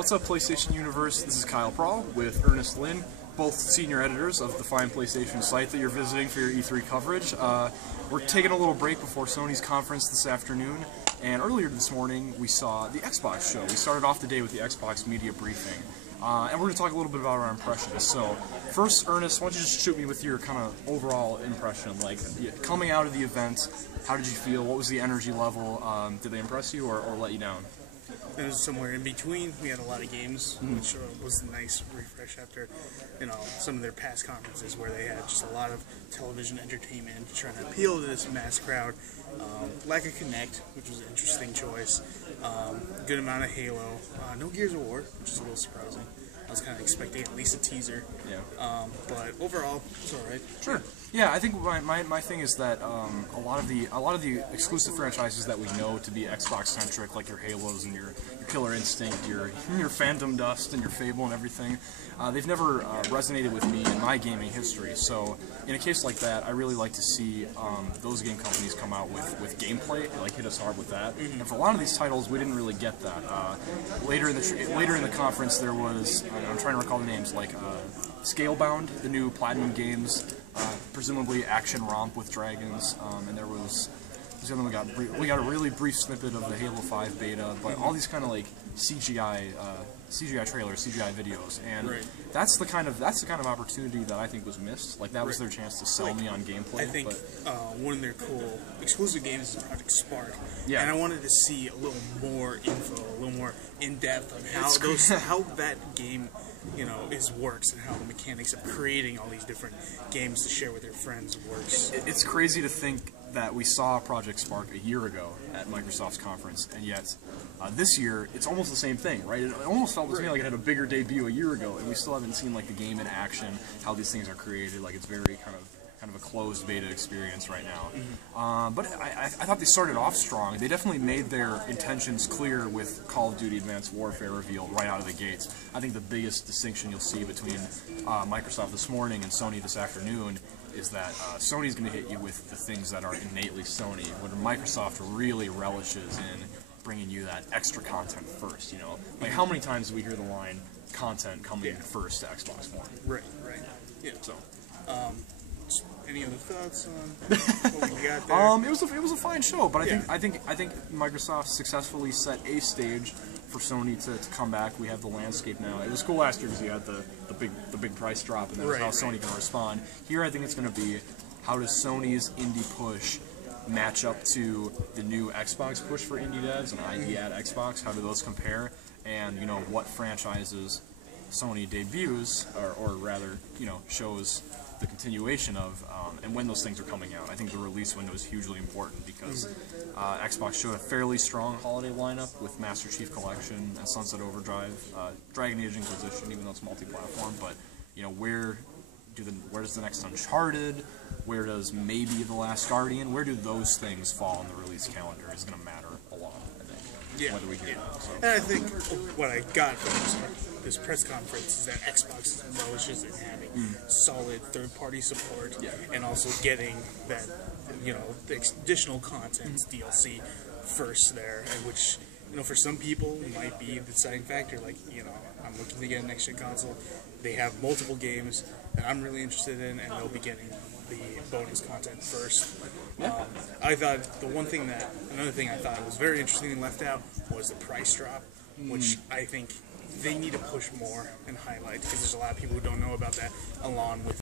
What's up, PlayStation Universe? This is Kyle Prawl with Ernest Lin, both senior editors of the fine PlayStation site that you're visiting for your E3 coverage. We're taking a little break before Sony's conference this afternoon, and earlier this morning we saw the Xbox show. We started off the day with the Xbox media briefing, and we're going to talk a little bit about our impressions. So, first, Ernest, why don't you just shoot me with your kind of overall impression, like coming out of the event, how did you feel? What was the energy level? Did they impress you or let you down? It was somewhere in between. We had a lot of games, which was a nice refresh after, some of their past conferences where they had just a lot of television entertainment trying to appeal to this mass crowd. Lack of Connect, which was an interesting choice. Good amount of Halo. No Gears of War, which is a little surprising. I was kind of expecting at least a teaser. Yeah. But overall, it's all right. Sure. Yeah, I think my thing is that a lot of the exclusive franchises that we know to be Xbox centric, like your Halos and your Killer Instinct, your Phantom Dust and your Fable and everything, they've never resonated with me in my gaming history. So in a case like that, I really like to see those game companies come out with gameplay, like hit us hard with that. And for a lot of these titles, we didn't really get that. Later in the conference, there was I'm trying to recall the names, like Scalebound, the new Platinum Games, presumably action romp with dragons, and there was the other one we got a really brief snippet of the Halo 5 beta, but all these kind of like CGI trailers, CGI videos, and that's the kind of opportunity that I think was missed. Like that was their chance to sell me on gameplay. I think one of their cool exclusive games is Project Spark, and I wanted to see a little more info, a little more in depth on how that game works and how the mechanics of creating all these different games to share with your friends works. It's crazy to think that we saw Project Spark a year ago at Microsoft's conference, and yet this year it's almost the same thing, right? It almost felt to me like it had a bigger debut a year ago, and we still haven't seen like the game in action, how these things are created. Like it's very kind of a closed beta experience right now. But I thought they started off strong. They definitely made their intentions clear with Call of Duty Advanced Warfare reveal right out of the gates. I think the biggest distinction you'll see between Microsoft this morning and Sony this afternoon is that Sony's going to hit you with the things that are innately Sony, when Microsoft really relishes in bringing you that extra content first. Like how many times do we hear the line "content coming first to Xbox One"? Right. Yeah. So. Any other thoughts on what we got there? It was a fine show, but I think Microsoft successfully set a stage for Sony to come back. We have the landscape now. It was cool last year because you had the big price drop, and that's how Sony can respond. Here, I think it's going to be how does Sony's indie push match up to the new Xbox push for indie devs and ID at Xbox? How do those compare? And what franchises Sony debuts, or rather, shows the continuation of, and when those things are coming out. I think the release window is hugely important because Xbox showed a fairly strong holiday lineup with Master Chief Collection and Sunset Overdrive, Dragon Age Inquisition, even though it's multi-platform. But where does the next Uncharted? Where does maybe The Last Guardian? Where do those things fall on the release calendar is going to matter a lot, I think. Yeah. Whether we get it. So. And I think what I got from this press conference is that Xbox relishes in having solid third-party support and also getting that, the additional content, DLC first there, and which, for some people might be the deciding factor. Like, I'm looking to get a next-gen console. They have multiple games that I'm really interested in, and they'll be getting the bonus content first. I thought another thing I thought was very interesting and left out was the price drop, which I think they need to push more and highlight, because there's a lot of people who don't know about that, along with